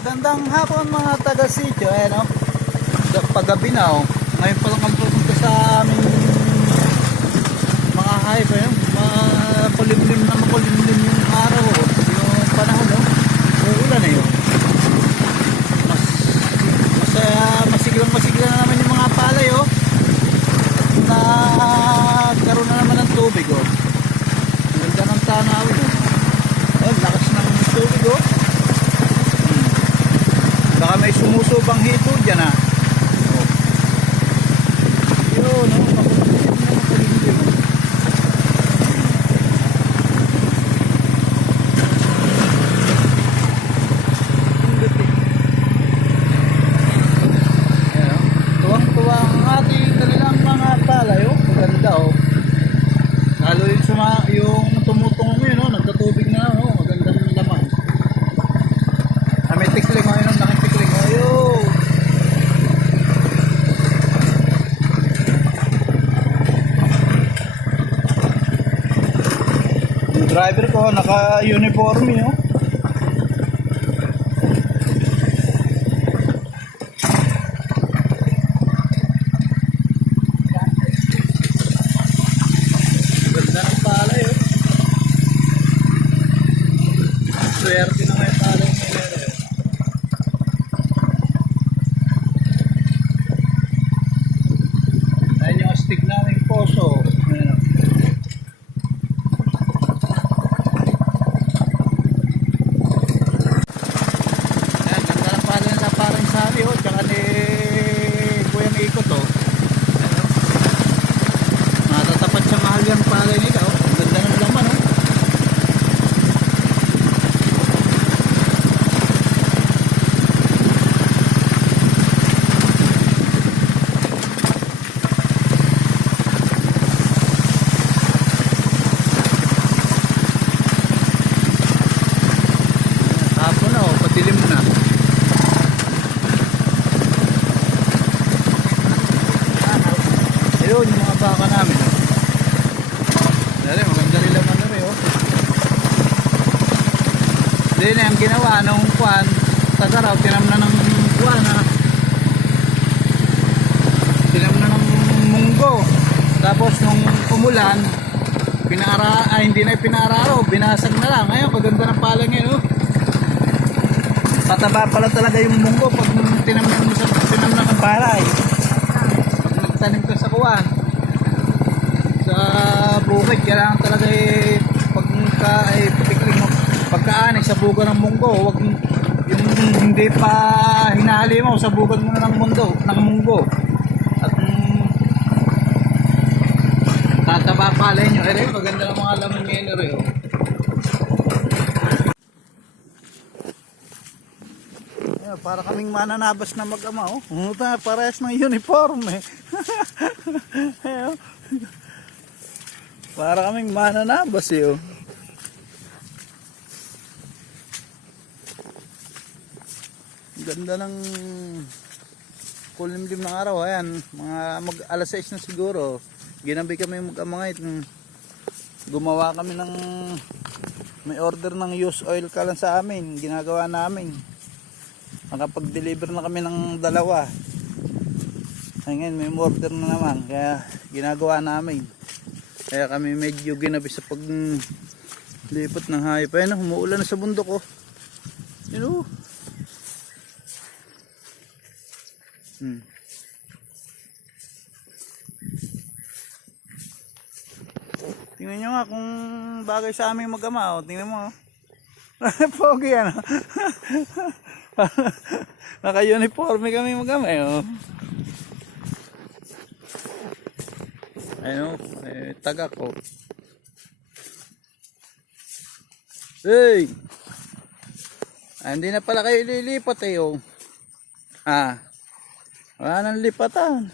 Magandang hapon mga taga-sityo, no? Paggabi na, oh. Ngayon pa lang ang pupunta sa aming mga hive, makulimlim na makulimlim yung araw, oh. Yung panahon, oh. Uulan na yun. Masiglang na naman yung mga palay, oh. At nagkaroon na naman ng tubig, oh. Ang ganda ng tanawin, oh. Oh, lakas ng tubig, oh. Baka may sumusubang hito dyan, ah. Oh. Yun, oh. Makulimlim. Tuwang-tuwa ang ating kanilang mga palay, oh. Maganda, oh. Lalo yung tumutong ngayon, oh. Nagkatubig na, oh. Magandang laman. May tikling, oh. Yun, nakitikling, oh. Ayun. Yung driver ko, naka-uniform, oh. Ganda ng palay, oh. Swerte na may palay ngayon, eh. Ayan yung astig naming poso. Ayan, oh. Ayan, ganda ng palay na parang sabi, oh. Tsaka ni Kuyang Ikot, oh. Ayan, oh. Matatapat sa mahal yung palay nila, oh. Ang ganda ng laman, oh. Hapon na, oh. Patilim na. Ayun, yung mga baka namin, oh. Dali, maganda rin naman na rin, oh. Hindi na yung ginawa nung kuwan, tagaraw, tinamna ng kuwan, ha. Tinamna ng munggo. Tapos nung umulan, hindi na pinararo, binasag na lang. Ngayon, maganda ng pala ngayon, oh. Pataba pala talaga yung munggo pag tinamna ng palay. Pag nagtanim ka sa kuwan, sa bukid, kailangan talaga pagkaanay sa buga ng munggo, wag yung hindi pa hinahali mo, sa bugan mo na ng munggo. At tataba palay nyo, maganda ng mga laman ngayon, oh. Para kaming mananabas na mag-ama, oh. Parehas ng uniform, eh. Para kaming mananabas, eh, oh. Ganda ng kulimlim ng araw. Ayan, mga alas 6 na siguro. Ginabi kami mag-ama ngayon. Gumawa kami ng may order ng used oil ka lang sa amin. Ginagawa namin. Nakapag-deliver na kami ng 2. Ngayon may order na naman, kaya ginagawa namin. Kaya kami medyo ginabi sa paglipat ng hayop. Ayun, umuulan na sa bundok, oh. Yun, oh. Tingnan nyo nga kung bagay sa aming mag-ama, oh. Tingnan mo, oh. Pogi, ano. Naka-uniforme kami mag-ama, oh. Ayun, taga ko. Hey! Hindi na pala kayo lilipat, eh, oh. Wala nang lipatan.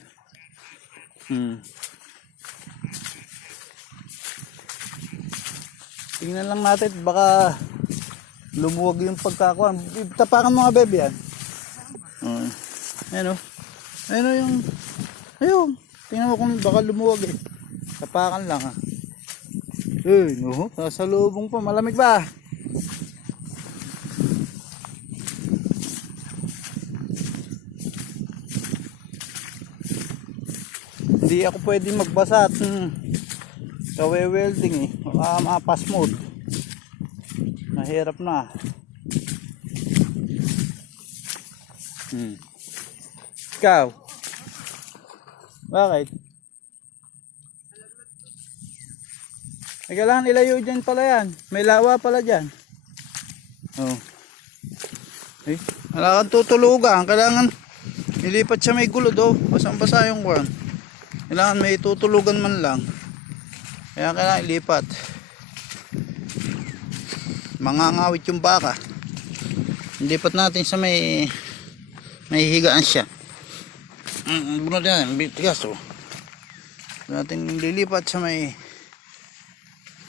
Tingnan lang natin, baka lumuwag yung pagkakuan. Tapakan mga bebe, yan. Ayun, oh. Ayun, oh, yung... Ayun. Tingnan mo kung baka lumuwag, eh. Tapakan lang, ha. No, nasa lubong pa. Malamig ba? Hindi ako pwede magbasa at kawe-welding eh. Mapas mode. Mahirap na. Ikaw? Bakit? Kailangan ilayo dyan pala yan. May lawa pala dyan. Oh. Eh, wala kang tutulugan. Kailangan ilipat siya may gulod oh. Basang-basa yung kwan. Kailangan may tutulugan man lang. Kaya kailangan ilipat. Mangangawit yung baka. Ilipat natin sa may higaan siya. Bunod yan. Tigas oh. Natin lilipat sa may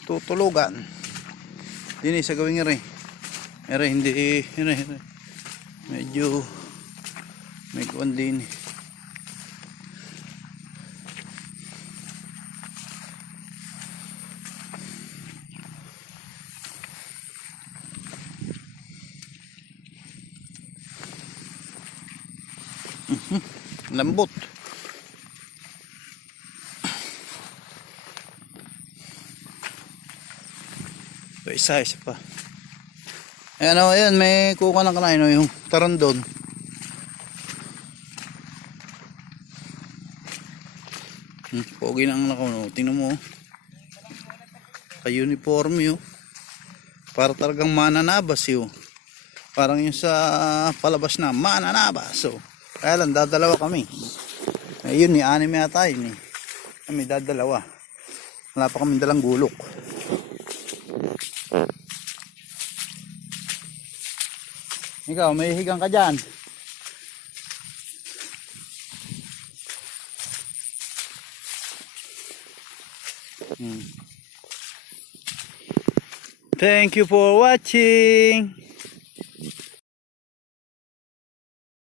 tutulugan. Dini sa gawing ere. Ere hindi ere. Medyo may kuwan din. Lambot. So, isa pa. Ayan o, ayan, may kuha na kanain o, yung tarandon. Pogi na ang nakaw, no? Tingnan mo, ka-uniform yun. Para talagang mananabas yun. Parang yung sa palabas na, mananabas. So, kaya lang, dadalawa kami. Ayun, ni anime ata yun eh. Kami dadalawa. Wala pa kami dalang gulok. Ikaw, may higang ka dyan. Thank you for watching.